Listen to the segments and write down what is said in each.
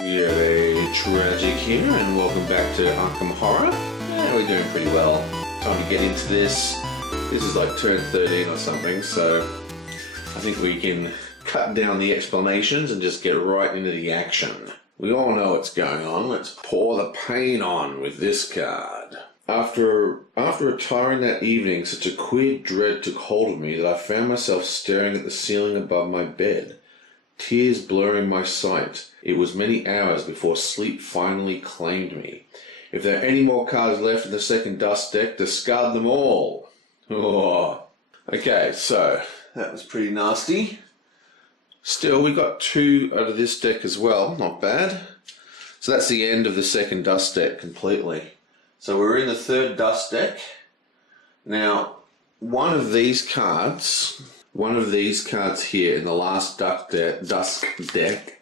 Yeah, tragic here, and welcome back to Arkham Horror. Yeah, we're doing pretty well. Time to get into this. This is like turn 13 or something, so I think we can cut down the explanations and just get right into the action. We all know what's going on. Let's pour the pain on with this card. After retiring that evening, such a queer dread took hold of me that I found myself staring at the ceiling above my bed, tears blurring my sight. It was many hours before sleep finally claimed me. If there are any more cards left in the second dust deck, discard them all. Oh. Okay, so that was pretty nasty. Still, we got 2 out of this deck as well, not bad. So that's the end of the second dust deck completely. So we're in the third dust deck. Now, one of these cards here in the last dust deck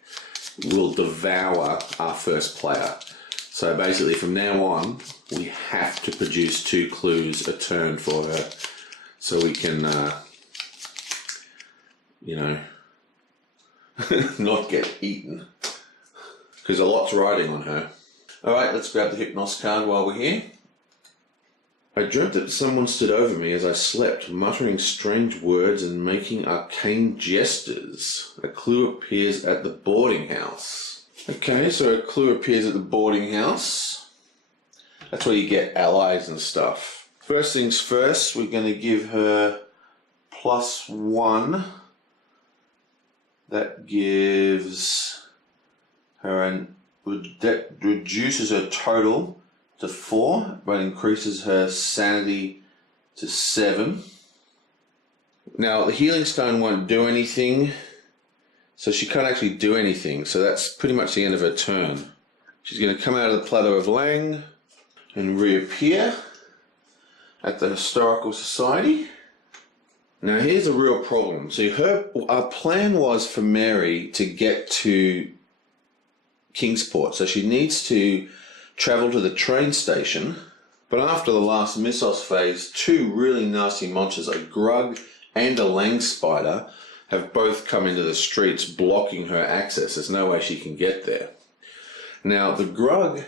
will devour our first player. So basically from now on, we have to produce 2 clues a turn for her so we can, not get eaten. Because a lot's riding on her. Alright, let's grab the Hypnos card while we're here. I dreamt that someone stood over me as I slept, muttering strange words and making arcane gestures. A clue appears at the boarding house. Okay, so a clue appears at the boarding house. That's where you get allies and stuff. First things first, we're going to give her +1. That gives her that reduces her total to 4, but increases her sanity to 7. Now, the healing stone won't do anything, so she can't actually do anything, so that's pretty much the end of her turn. She's going to come out of the Plateau of Lang and reappear at the Historical Society. Now, here's a real problem. So our plan was for Mary to get to Kingsport, so she needs to travel to the train station, but after the last Missos phase, 2 really nasty monsters, a Grug and a Lang Spider, have both come into the streets blocking her access. There's no way she can get there. Now, the Grug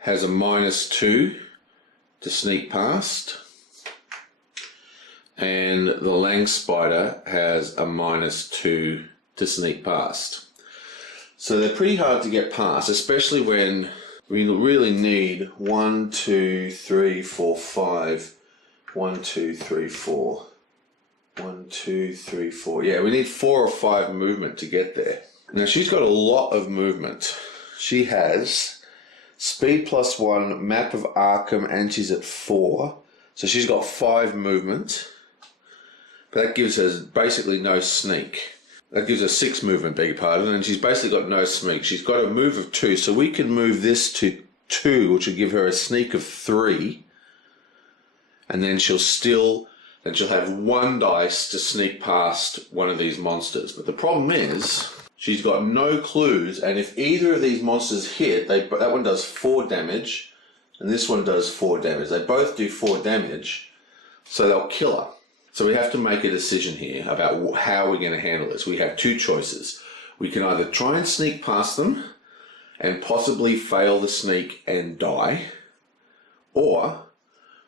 has a -2 to sneak past, and the Lang Spider has a -2 to sneak past. So they're pretty hard to get past, especially when we really need 1, 2, 3, 4, 5. 1, 2, 3, 4. 1, 2, 3, 4. Yeah, we need 4 or 5 movement to get there. Now she's got a lot of movement. She has speed +1, map of Arkham, and she's at 4. So she's got 5 movement. But that gives her basically no sneak. That gives her 6 movement, beg your pardon, and she's basically got no sneak. She's got a move of 2, so we can move this to 2, which will give her a sneak of 3, and then she'll have 1 dice to sneak past one of these monsters. But the problem is, she's got no clues, and if either of these monsters hit, that one does 4 damage, and this one does 4 damage. They both do 4 damage, so they'll kill her. So we have to make a decision here about how we're going to handle this. We have 2 choices. We can either try and sneak past them and possibly fail the sneak and die, or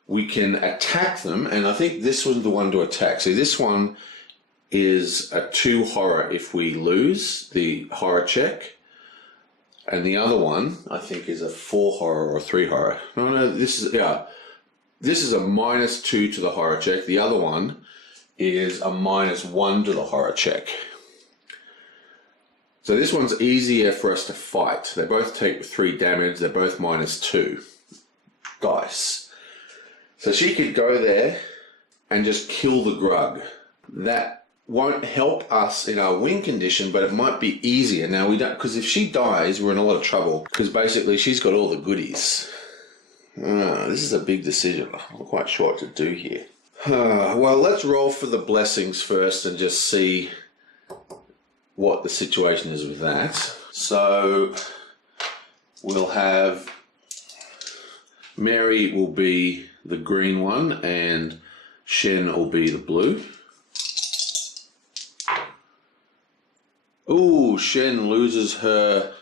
we can attack them, and I think this was the one to attack. See, this one is a 2 horror if we lose the horror check, and the other one I think is a 4 horror or 3 horror. No, this is a -2 to the horror check. The other one is a -1 to the horror check. So this one's easier for us to fight. They both take 3 damage. They're both -2 dice. So she could go there and just kill the Grug. That won't help us in our win condition, but it might be easier. Now we don't, because if she dies, we're in a lot of trouble, because basically she's got all the goodies. This is a big decision. I'm not quite sure what to do here. Well, let's roll for the blessings first and just see what the situation is with that. So we'll have Mary will be the green one and Shen will be the blue. Ooh, Shen loses her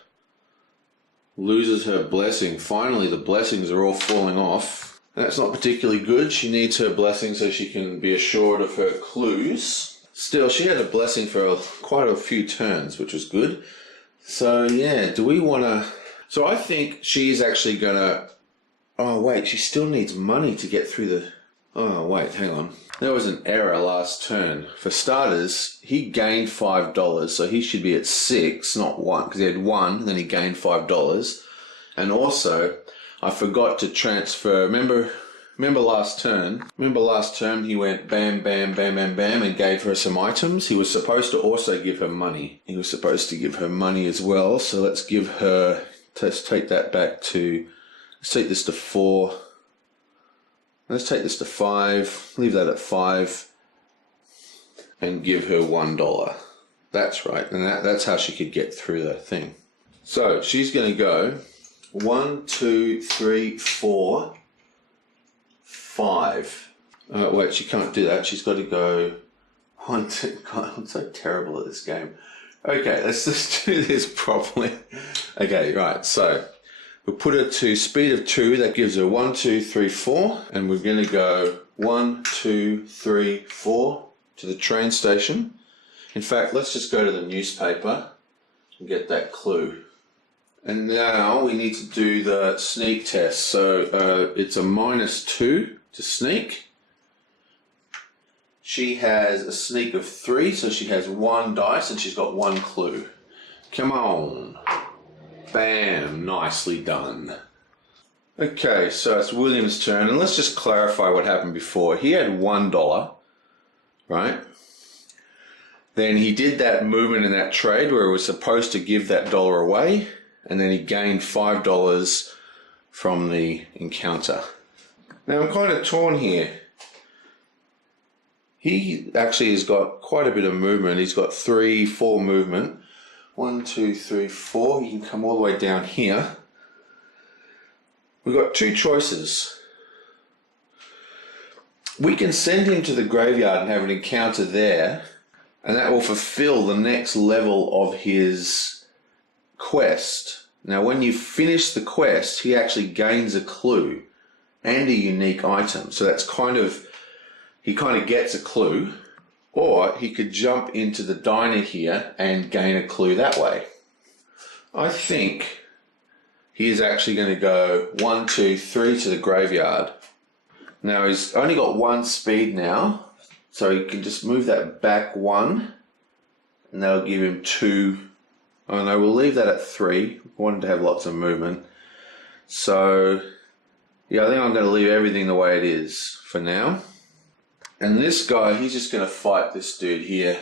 blessing. Finally, the blessings are all falling off. That's not particularly good. She needs her blessing so she can be assured of her clues. Still, she had a blessing for quite a few turns, which was good. So, yeah, do we want to... So I think she's actually going to... Oh, wait, she still needs money to get through the... Oh, wait, hang on. There was an error last turn. For starters, he gained $5, so he should be at 6, not 1, because he had 1, and then he gained $5. And also, I forgot to transfer... Remember last turn? Remember last turn he went bam, bam, bam, bam, bam, and gave her some items? He was supposed to also give her money. He was supposed to give her money as well, so let's give her... Let's take that back to... Let's take this to 4... Let's take this to 5, leave that at 5, and give her $1. That's right, and that's how she could get through the thing. So she's going to go 1, 2, 3, 4, 5. Wait, she can't do that. She's got to go 1, 2. God, I'm so terrible at this game. Okay, let's just do this properly. Okay, right, so... We'll put her to speed of 2, that gives her 1, 2, 3, 4, and we're going to go 1, 2, 3, 4 to the train station. In fact, let's just go to the newspaper and get that clue. And now we need to do the sneak test. So it's a -2 to sneak. She has a sneak of 3, so she has 1 dice and she's got 1 clue. Come on. Bam, nicely done. Okay, so it's William's turn, and let's just clarify what happened before. He had $1, right? Then he did that movement in that trade where he was supposed to give that dollar away, and then he gained $5 from the encounter. Now I'm kind of torn here. He actually has got quite a bit of movement. He's got 3, 4 movement. 1, 2, 3, 4. You can come all the way down here. We've got 2 choices. We can send him to the graveyard and have an encounter there, and that will fulfill the next level of his quest. Now, when you finish the quest, he actually gains a clue and a unique item. So that's he kind of gets a clue. Or he could jump into the diner here and gain a clue that way. I think he is actually going to go 1, 2, 3 to the graveyard. Now he's only got 1 speed now, so he can just move that back 1, and that'll give him 2. Oh no, we'll leave that at 3. We wanted to have lots of movement. So yeah, I think I'm going to leave everything the way it is for now. And this guy, he's just going to fight this dude here.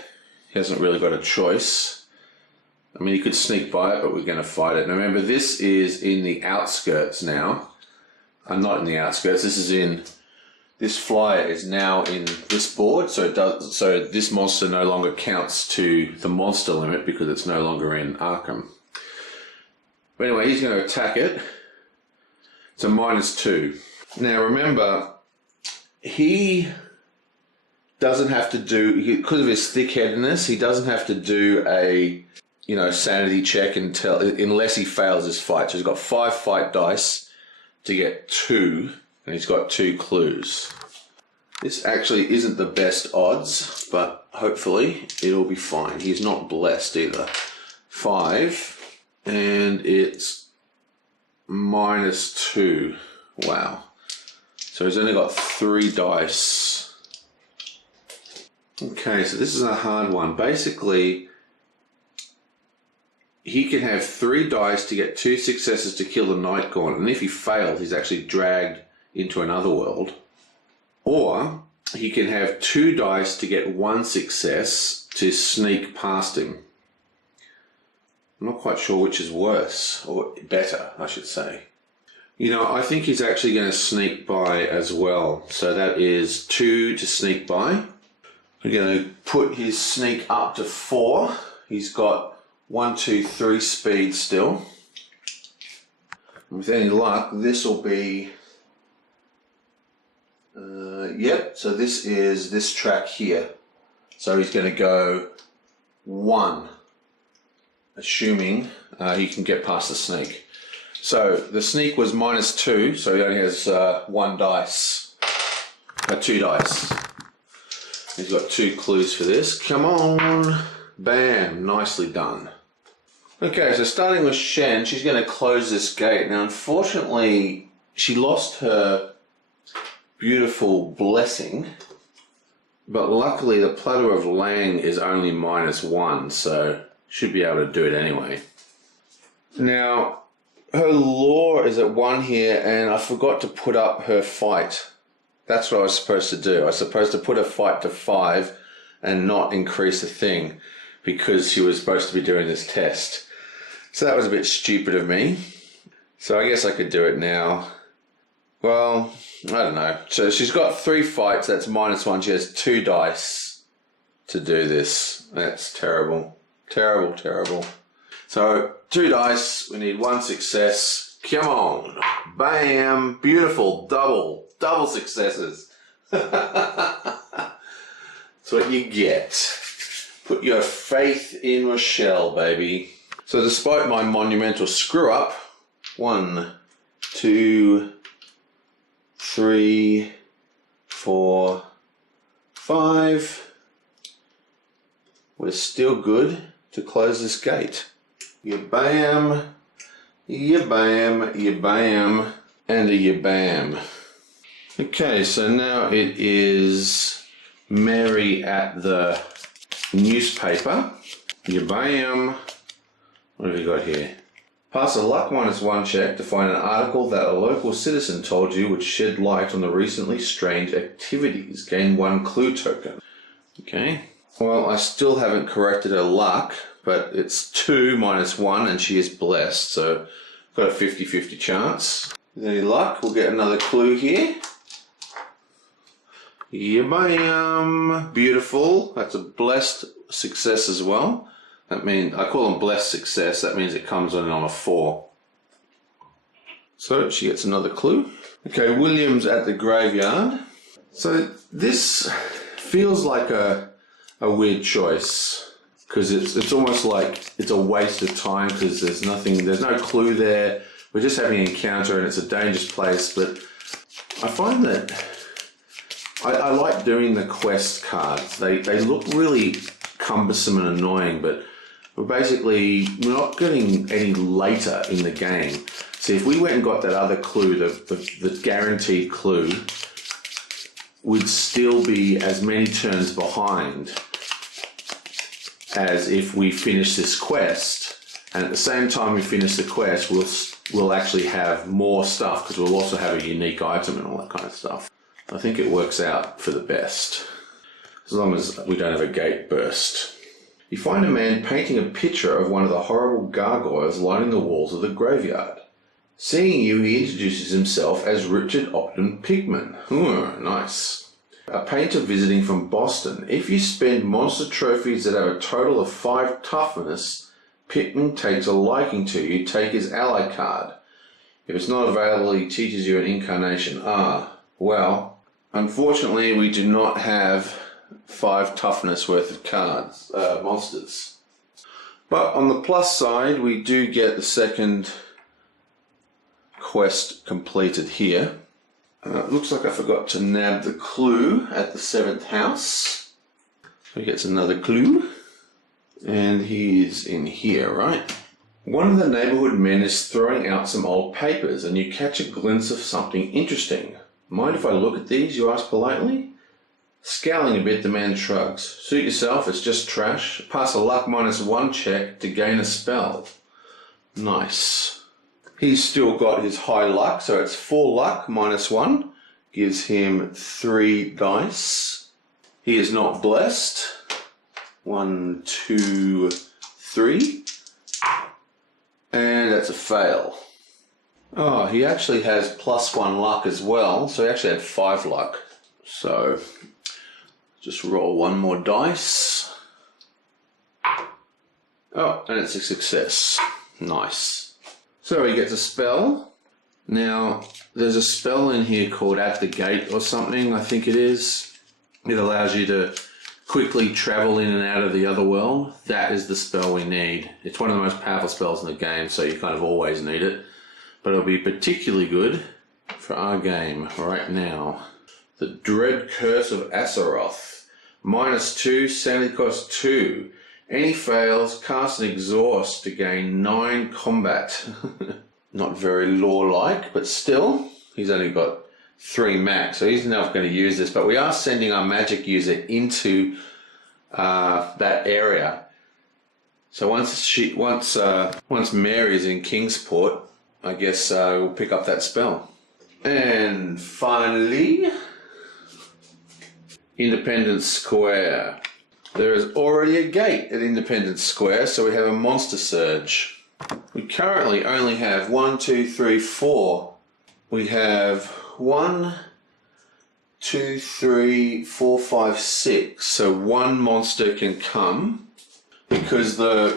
He hasn't really got a choice. I mean, he could sneak by it, but we're going to fight it. Now remember, this is in the outskirts now. I'm not in the outskirts. This flyer is now in this board, so this monster no longer counts to the monster limit because it's no longer in Arkham. But anyway, he's going to attack it. It's a -2. Now remember, he doesn't have to do, because of his thick-headedness, he doesn't have to do a, sanity check unless he fails his fight. So he's got 5 fight dice to get 2, and he's got 2 clues. This actually isn't the best odds, but hopefully it'll be fine. He's not blessed either. 5, and it's -2. Wow. So he's only got 3 dice. Okay, so this is a hard one. Basically, he can have 3 dice to get 2 successes to kill the Night Gauntlet, and if he fails, he's actually dragged into another world. Or he can have 2 dice to get 1 success to sneak past him. I'm not quite sure which is worse, or better, I should say. I think he's actually going to sneak by as well. So that is 2 to sneak by. We're going to put his sneak up to 4. He's got 1, 2, 3 speed still. With any luck, this will be... Yep, so this is this track here. So he's going to go 1. assuming he can get past the sneak. So the sneak was -2, so he only has 1 dice. 2 dice. He's got 2 clues for this. Come on. Bam. Nicely done. Okay, so starting with Shen, she's going to close this gate. Now, unfortunately, she lost her beautiful blessing, but luckily the platter of Lang is only -1, so should be able to do it anyway. Now, her law is at 1 here, and I forgot to put up her fight. That's what I was supposed to do. I was supposed to put her fight to 5 and not increase the thing because she was supposed to be doing this test. So that was a bit stupid of me. So I guess I could do it now. Well, I don't know. So she's got 3 fights. That's -1. She has 2 dice to do this. That's terrible. Terrible, terrible. So 2 dice. We need 1 success. Come on. Bam. Beautiful. Double successes. That's what you get. Put your faith in Rochelle, baby. So despite my monumental screw up, 1, 2, 3, 4, 5. We're still good to close this gate. You bam, you bam, you bam, and a you bam. Okay, so now it is Mary at the newspaper. You bam. What have you got here? Pass a luck -1 check to find an article that a local citizen told you would shed light on the recently strange activities. Gain 1 clue token. Okay. Well, I still haven't corrected her luck, but it's 2 -1 and she is blessed, so got a 50-50 chance. With any luck, we'll get another clue here. Yeah, bam. Beautiful. That's a blessed success as well. That means, I call them blessed success, that means it comes on a 4. So she gets another clue. Okay, William's at the graveyard. So this feels like a weird choice, because it's almost like it's a waste of time because there's no clue there. We're just having an encounter and it's a dangerous place, but I find that I like doing the quest cards. They look really cumbersome and annoying, but we're not getting any later in the game. See, if we went and got that other clue, the guaranteed clue, we'd still be as many turns behind as if we finish this quest. And at the same time we finish the quest, we'll actually have more stuff because we'll also have a unique item and all that kind of stuff. I think it works out for the best, as long as we don't have a gate burst. You find a man painting a picture of one of the horrible gargoyles lining the walls of the graveyard. Seeing you, he introduces himself as Richard Ogden Pigman. Nice. A painter visiting from Boston. If you spend monster trophies that have a total of 5 toughness, Pigman takes a liking to you. Take his ally card. If it's not available, he teaches you an incarnation. Well, unfortunately we do not have 5 toughness worth of cards, monsters. But on the plus side, we do get the second quest completed here. It looks like I forgot to nab the clue at the 7th house. So he gets another clue. And he's in here, right? One of the neighborhood men is throwing out some old papers and you catch a glimpse of something interesting. Mind if I look at these, you ask politely? Scowling a bit, the man shrugs. Suit yourself, it's just trash. Pass a luck -1 check to gain a spell. Nice. He's still got his high luck, so it's 4 luck -1. Gives him 3 dice. He is not blessed. 1, 2, 3. And that's a fail. Oh, he actually has +1 luck as well, so he actually had 5 luck. So just roll 1 more dice. Oh, and it's a success. Nice. So he gets a spell. Now, there's a spell in here called At the Gate or something, I think it is. It allows you to quickly travel in and out of the other world, that is the spell we need. It's one of the most powerful spells in the game, so you kind of always need it. But it'll be particularly good for our game right now. The Dread Curse of Asaroth. -2, sanity cost 2. Any fails, cast an exhaust to gain 9 combat. Not very lore-like, but still, he's only got 3 max, so he's not going to use this. But we are sending our magic user into that area. So once Mary's in Kingsport, I guess we'll pick up that spell. And finally, Independence Square. There is already a gate at Independence Square, so we have a monster surge. We currently only have 1, 2, 3, 4. We have 1, 2, 3, 4, 5, 6. So one monster can come because the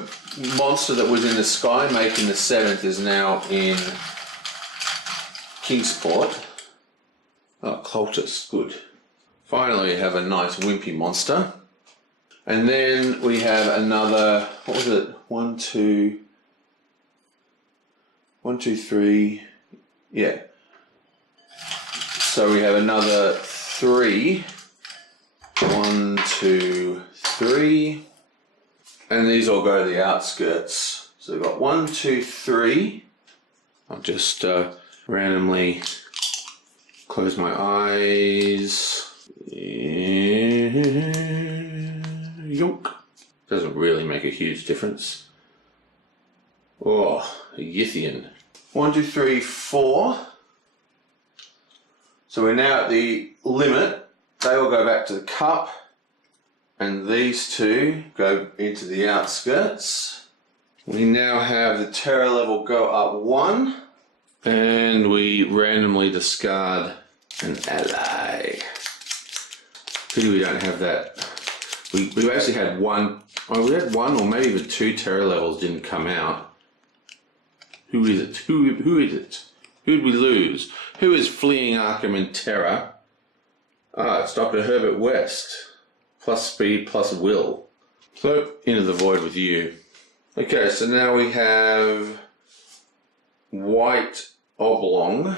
monster that was in the sky making the 7th is now in Kingsport. Oh, cultist, good. Finally, we have a nice wimpy monster. And then we have another, what was it? 1, 2, 3, yeah. So we have another 3. 1, 2, 3. And these all go to the outskirts. So we've got 1, 2, 3. I'll just randomly close my eyes. Yonk. Doesn't really make a huge difference. Oh, a Yithian. 1, 2, 3, 4. So we're now at the limit. They all go back to the cup. And these two go into the outskirts. We now have the terror level go up 1. And we randomly discard an ally. Pity we don't have that. We actually had one. Oh, we had 1 or maybe even 2 terror levels didn't come out. Who is it? Who is it? Who did we lose? Who is fleeing Arkham in terror? Ah, it's Dr. Herbert West. Plus speed, plus will. So, into the void with you. Okay, so now we have white oblong,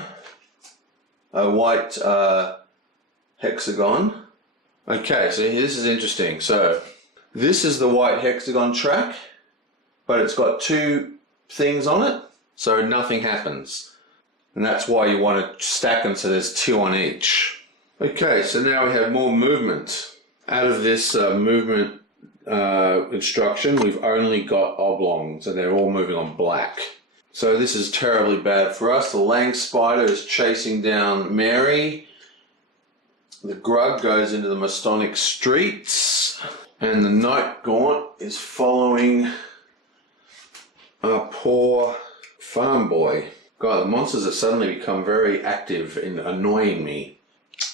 a white hexagon. Okay, so this is interesting. So, this is the white hexagon track, but it's got 2 things on it, so nothing happens. And that's why you want to stack them so there's 2 on each. Okay, so now we have more movement. Out of this movement instruction, we've only got oblong, so they're all moving on black. So this is terribly bad for us. The Lang Spider is chasing down Mary. The Grug goes into the Mastonic streets. And the Night Gaunt is following our poor farm boy. God, the monsters have suddenly become very active in annoying me.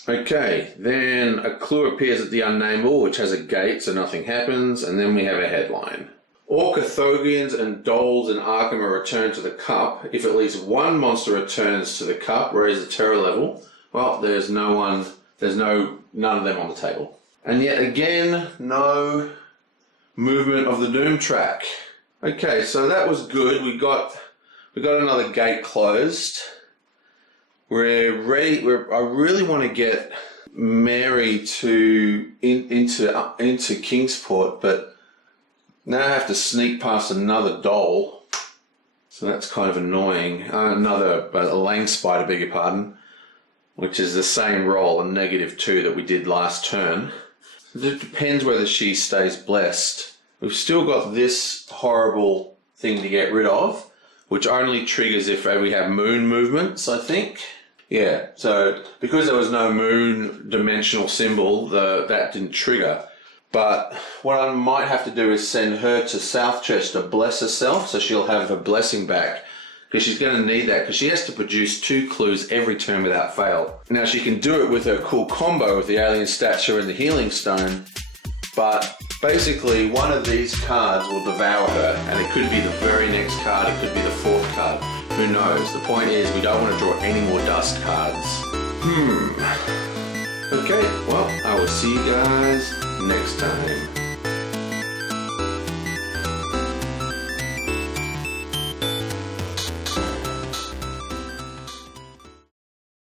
Okay, then a clue appears at the Unnameable, which has a gate, so nothing happens, and then we have a headline. Orcothogians and Doles in Arkham are returned to the cup. If at least one monster returns to the cup, raise the terror level. Well, there's none of them on the table. And yet again, no movement of the Doom track. Okay, so that was good. We got another gate closed. We're ready. I really want to get Mary into Kingsport, but now I have to sneak past another Dole, so that's kind of annoying. A Lang Spider, beg your pardon, which is the same roll, a -2 that we did last turn. It depends whether she stays blessed. We've still got this horrible thing to get rid of, which only triggers if we have moon movements, I think. Yeah, so because there was no moon dimensional symbol, that didn't trigger. But what I might have to do is send her to Southchurch to bless herself, so she'll have her blessing back. Because she's going to need that, because she has to produce 2 clues every turn without fail. Now she can do it with her cool combo with the Alien Stature and the Healing Stone, but basically one of these cards will devour her, and it could be the very next card, it could be the 4th card. Who knows? The point is we don't want to draw any more dust cards. Okay, well, I will see you guys next time.